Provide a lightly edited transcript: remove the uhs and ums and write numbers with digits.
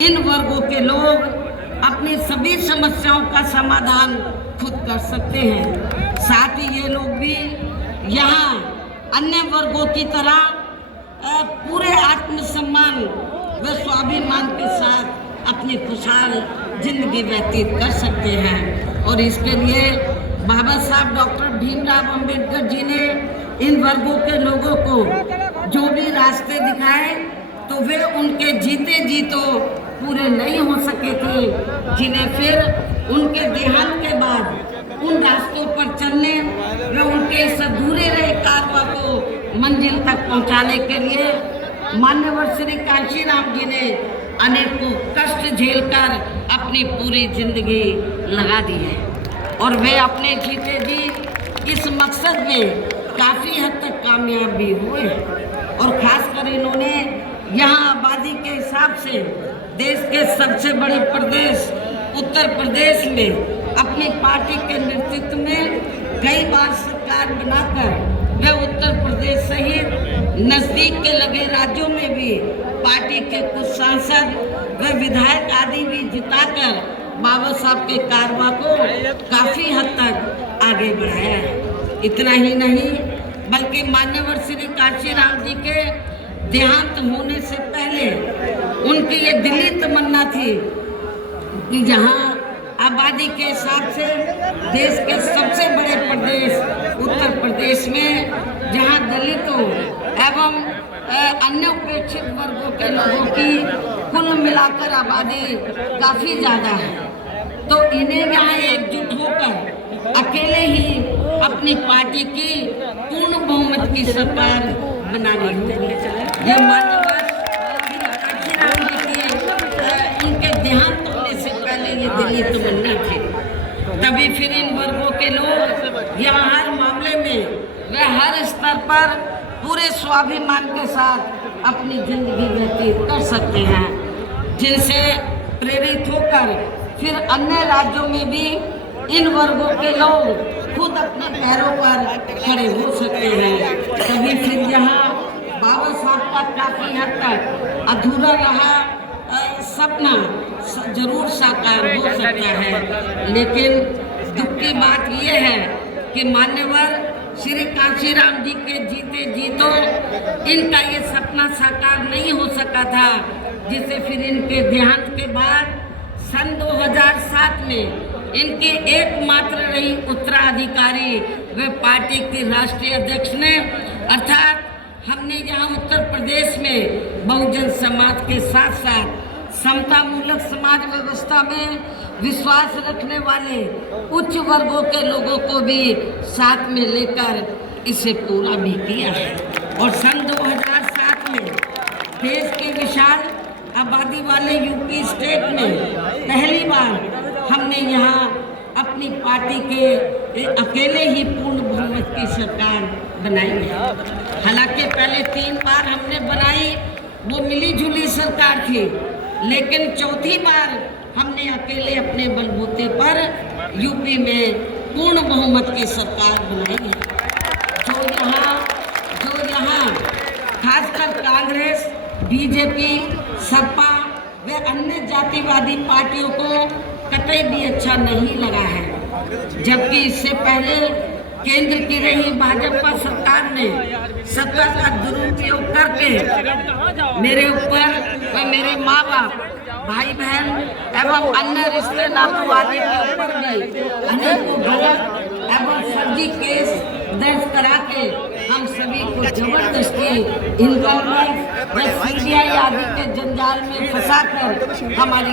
इन वर्गों के लोग अपनी सभी समस्याओं का समाधान खुद कर सकते हैं। साथ ही ये लोग भी यहाँ अन्य वर्गों की तरह पूरे आत्मसम्मान व स्वाभिमान के साथ अपनी खुशहाल जिंदगी व्यतीत कर सकते हैं। और इसके लिए बाबा साहब डॉक्टर भीमराव अंबेडकर जी ने इन वर्गों के लोगों को जो भी रास्ते दिखाए तो वे उनके जीते जी तो पूरे नहीं हो सके थे, जिन्हें फिर उनके देहांत के बाद उन रास्तों पर चलने व उनके इस अधूरे रहे कारवां को मंजिल तक पहुंचाने के लिए मान्यवर श्री कांशीराम जी ने अनेकों कष्ट झेलकर अपनी पूरी जिंदगी लगा दी है और वे अपने जीते जी इस मकसद में काफ़ी हद तक कामयाब भी हुए और खासकर इन्होंने यहाँ आबादी के हिसाब से देश के सबसे बड़े प्रदेश उत्तर प्रदेश में अपनी पार्टी के नेतृत्व में कई बार सरकार बनाकर वे उत्तर प्रदेश सहित नज़दीक के लगे राज्यों में भी पार्टी के कुछ सांसद व विधायक आदि भी जिताकर बाबा साहब के कारवां को काफ़ी हद तक आगे बढ़ाया है। इतना ही नहीं बल्कि मान्यवर श्री कांशीराम जी के देहांत होने से पहले उनकी ये दिली तमन्ना थी कि जहां आबादी के हिसाब से देश के सबसे बड़े प्रदेश उत्तर प्रदेश में जहां दलितों एवं अन्य उपेक्षित वर्गों के लोगों की कुल मिलाकर आबादी काफ़ी ज़्यादा है, तो इन्हें यहाँ एकजुट होकर अकेले ही अपनी पार्टी की पूर्ण बहुमत की सरकार बनानी होगी। ये मान्यवर कांशीराम जी की उनके देहांत होने से पहले ये दिली तमन्ना थी। तभी फिर इन वर्गों के लोग यहाँ हर मामले में वे हर स्तर पर पूरे स्वाभिमान के साथ अपनी जिंदगी व्यतीत कर सकते हैं, जिनसे प्रेरित होकर फिर अन्य राज्यों में भी इन वर्गों के लोग खुद अपने पैरों पर खड़े हो सकते हैं। तभी फिर यहाँ बाबा साहब का काफ़ी हद तक अधूरा रहा सपना जरूर साकार हो सकता है। लेकिन दुख की बात यह है कि मान्यवर श्री कांशीराम जी के जीते जी तो इनका ये सपना साकार नहीं हो सका था, जिसे फिर इनके देहांत के बाद सन 2007 में इनकी एकमात्र रही उत्तराधिकारी वे पार्टी के राष्ट्रीय अध्यक्ष ने, अर्थात हमने यहाँ उत्तर प्रदेश में बहुजन समाज के साथ साथ समतामूलक समाज व्यवस्था में विश्वास रखने वाले उच्च वर्गों के लोगों को भी साथ में लेकर इसे पूरा भी किया है। और सन 2007 में देश के विशाल आबादी वाले यूपी स्टेट में पहली बार हमने यहाँ अपनी पार्टी के अकेले ही पूर्ण बहुमत की सरकार बनाई है। हालांकि पहले 3 बार हमने बनाई, वो मिली जुली सरकार थी, लेकिन चौथी बार हमने अकेले अपने बलबूते पर यूपी में पूर्ण बहुमत की सरकार बनाई है। जो यहाँ खासकर कांग्रेस, बीजेपी, सपा व अन्य जातिवादी पार्टियों को कतई भी अच्छा नहीं लगा है, जबकि इससे पहले केंद्र की रही भाजपा सरकार ने सत्ता का दुरुपयोग करके मेरे ऊपर व मेरे माँ बाप, भाई बहन एवं अन्य रिश्ते नातों आदि के ऊपर भी अनेकों गलत एवं फर्जी केस दर्ज करा के हम सभी को जबरदस्ती इनकॉर्पोरेट व सीबीआई आदि के जंजाल में फंसाकर हमारी